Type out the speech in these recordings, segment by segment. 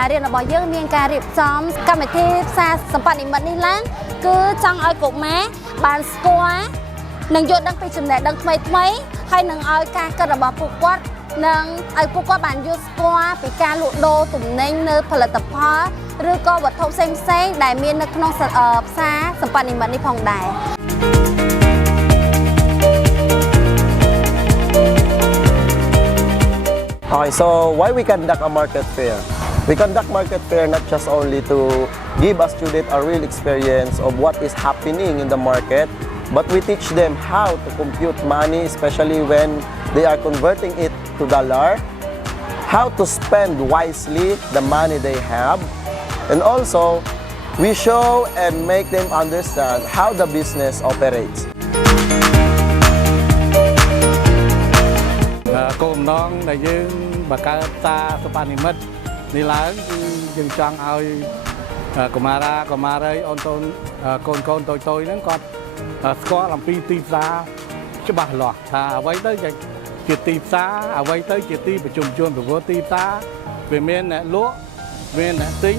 ឡារៀនរបស់យើងមានការរៀបចំកម្មវិធីផ្សារសម្បត្តិនិមិត្តនេះឡើងគឺចង់ឲ្យកុមារបានស្គាល់និងយល់ដឹងពីចំណេះដឹងថ្មីហើយនឹងឲ្យការគិតរបស់ពួកគាត់និងឲ្យពួកគាត់បានយល់ស្គាល់ពីការលក់ដូរទំនិញនៅផលិតផលឬក៏វត្ថុផ្សេងៗដែលមាននៅក្នុងផ្សារសម្បត្តិនិមិត្តនេះផងដែរ Alright, so why we conduct a market fair? We conduct market fair not just only to give a student a real experience of what is happening in the market, but we teach them how to compute money, especially when they are converting it to dollar, how to spend wisely the money they have, and also we show and make them understand how the business operates. គោលបំណងដែលយើងបង្កើតផ្សារសម្បត្តិនិមិត្តនេះឡើងគឺយើងចង់ឲ្យកុមារីអូនតូនកូនតូចហ្នឹងគាត់ស្គាល់អំពីទីផ្សារច្បាស់លាស់ថាអ្វីទៅជាទីផ្សារអ្វីទៅជាទីប្រជុំជនព្រោះទីផ្សារវាមានអ្នកលក់មានអ្នកទិញ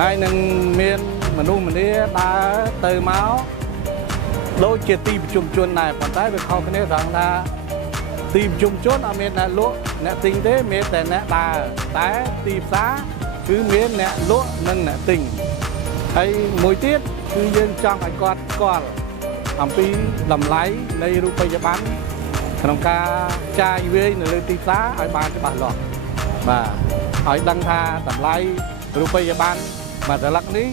ហើយនឹងមានមនុស្សម្នាដើរទៅមកដូចជាទីប្រជុំជនដែរប៉ុន្តែវាខុសគ្នាត្រង់ថាទីប្រជុំជនអត់មានអ្នកលក់អ្នកទិញទេមានតែអ្នកដើរតែទីផ្សារគឺមានអ្នកលក់និងអ្នកទិញហើយមួយទៀតគឺយើងចង់ឲ្យគាត់ស្គាល់អំពីតម្លៃនៃរូបិយប័ណ្ណក្នុងការចាយវាយនៅលើទីផ្សារឲ្យបានច្បាស់លាស់បាទឲ្យដឹងថាតម្លៃរូបិយប័ណ្ណមួយដលឹកនេះ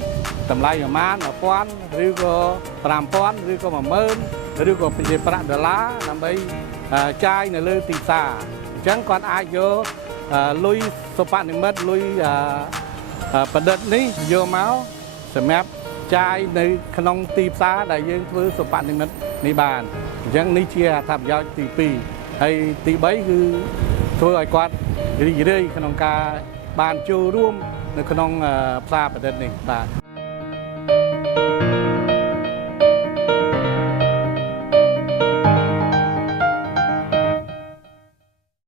តម្លៃប្រមាណ 1000 ឬក៏ 5000 ឬក៏ 10000 ឬក៏ជាប្រាក់ដុល្លារដើម្បីចាយនៅលើទីផ្សារអញ្ចឹងគាត់អាចយកលុយសុបនិមិត្តលុយប្រឌិតនេះយកមកសម្រាប់ចាយនៅក្នុងទីផ្សារដែលយើងធ្វើសុបនិមិត្តនេះបានអញ្ចឹងនេះជាអត្ថប្រយោជន៍ទី2ហើយទី3គឺធ្វើឲ្យគាត់រីករាយក្នុងការបានចូលរួមនៅក្នុងផ្សារប្រឌិតនេះបាទ